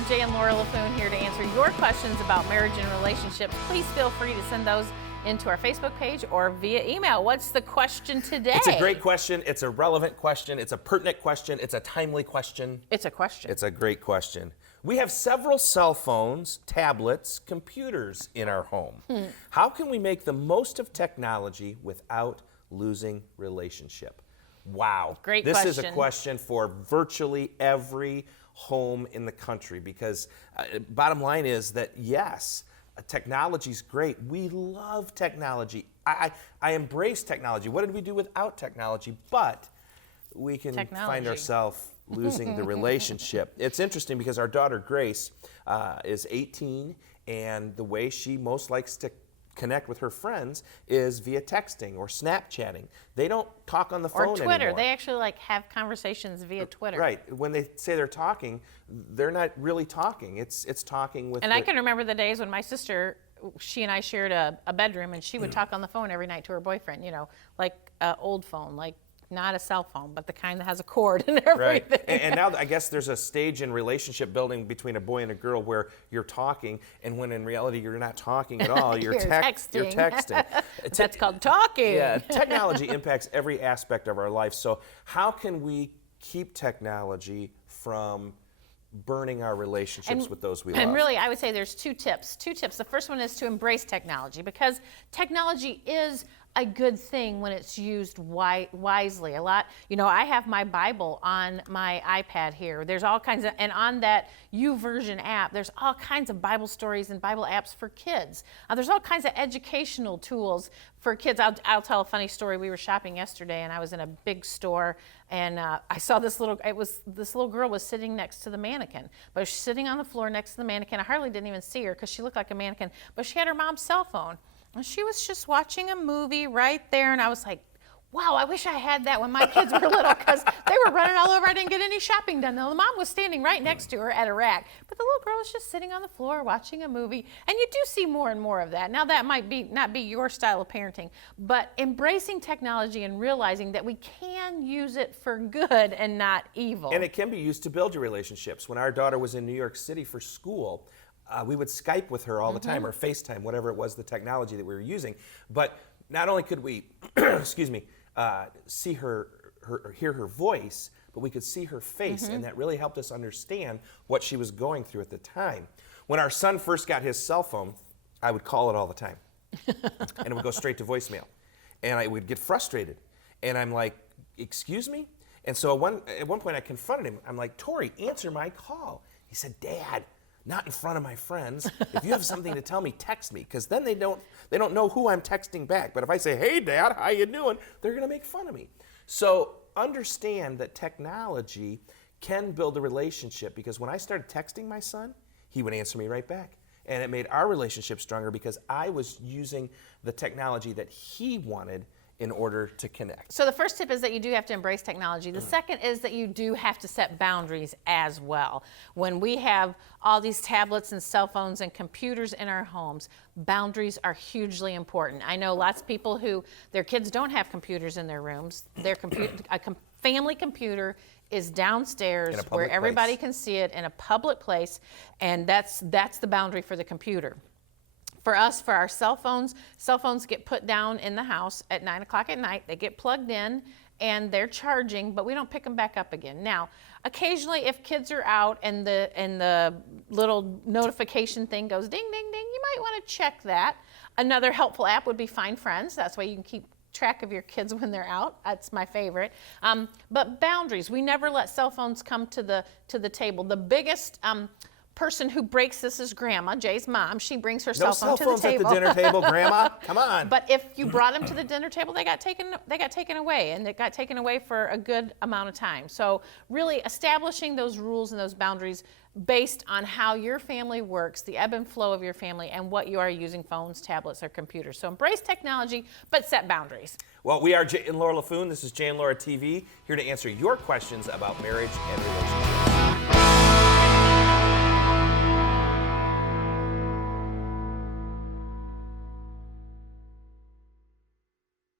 Laura, Jay and Laura LaFoon here to answer your questions about marriage and relationships. Please feel free to send those into our Facebook page or via email. What's the question today? It's a great question. It's a relevant question. It's a pertinent question. It's a timely question. It's a question. It's a great question. We have several cell phones, tablets, computers in our home. How can we make the most of technology without losing relationship? Wow. Great question. This is a question for virtually every home in the country because bottom line is that yes, technology's great. We love technology. I embrace technology. What did we do without technology? But we can find ourselves losing the relationship. It's interesting because our daughter Grace is 18, and the way she most likes to connect with her friends is via texting or Snapchatting. They don't talk on the phone anymore. Or Twitter. They actually have conversations via Twitter. Right. When they say they're talking, they're not really talking. It's talking with. And I can remember the days when my sister, she and I shared a bedroom, and she would talk on the phone every night to her boyfriend. You know, like an old phone, like not a cell phone, but the kind that has a cord and everything. Right. And now I guess there's a stage in relationship building between a boy and a girl where you're talking, and when in reality you're not talking at all. You're texting. You're texting. That's called talking. Yeah. Technology impacts every aspect of our life. So how can we keep technology from burning our relationships with those we love? And really, I would say there's two tips. The first one is to embrace technology, because technology is a good thing when it's used wisely. A lot, you know, I have my Bible on my iPad here. There's all kinds of, and on that YouVersion app, there's all kinds of Bible stories and Bible apps for kids. There's all kinds of educational tools for kids. I'll tell a funny story. We were shopping yesterday, and I was in a big store, and I saw this little girl was sitting next to the mannequin, but she's sitting on the floor next to the mannequin. I hardly didn't even see her because she looked like a mannequin, but she had her mom's cell phone. And she was just watching a movie right there, and I was like, wow, I wish I had that when my kids were little, because they were running all over. I didn't get any shopping done. Now, the mom was standing right next to her at a rack, but the little girl was just sitting on the floor watching a movie. And you do see more and more of that. Now, that might not be your style of parenting, but embracing technology and realizing that we can use it for good and not evil. And it can be used to build your relationships. When our daughter was in New York City for school, we would Skype with her all the time, or FaceTime, whatever it was, the technology that we were using. But not only could we, excuse me, see her, hear her voice, but we could see her face, and that really helped us understand what she was going through at the time. When our son first got his cell phone, I would call it all the time, and it would go straight to voicemail, and I would get frustrated, and I'm like, excuse me? And so at one point I confronted him. I'm like, Tori, answer my call. He said, Dad, not in front of my friends. If you have something to tell me, text me, because then they don't know who I'm texting back. But if I say, hey, Dad, how you doing? They're going to make fun of me. So understand that technology can build a relationship, because when I started texting my son, he would answer me right back. And it made our relationship stronger because I was using the technology that he wanted in order to connect. So the first tip is that you do have to embrace technology. The second is that you do have to set boundaries as well. When we have all these tablets and cell phones and computers in our homes, boundaries are hugely important. I know lots of people who, their kids don't have computers in their rooms. Their family computer is downstairs where everybody can see it, in a public place, and that's the boundary for the computer. For us, for our cell phones get put down in the house at 9 o'clock at night. They get plugged in and they're charging, but we don't pick them back up again. Now, occasionally if kids are out and the little notification thing goes ding, ding, ding, you might want to check that. Another helpful app would be Find Friends. That's why you can keep track of your kids when they're out. That's my favorite. But boundaries, we never let cell phones come to the table. The biggest person who breaks this is Grandma, Jay's mom. She brings her cell phone to the table. No cell phones at the dinner table, Grandma. Come on. But if you brought them to the dinner table, they got taken away, and they got taken away for a good amount of time. So really establishing those rules and those boundaries based on how your family works, the ebb and flow of your family, and what you are using, phones, tablets, or computers. So embrace technology, but set boundaries. Well, we are Jay and Laura LaFoon. This is Jay and Laura TV, here to answer your questions about marriage and relationships.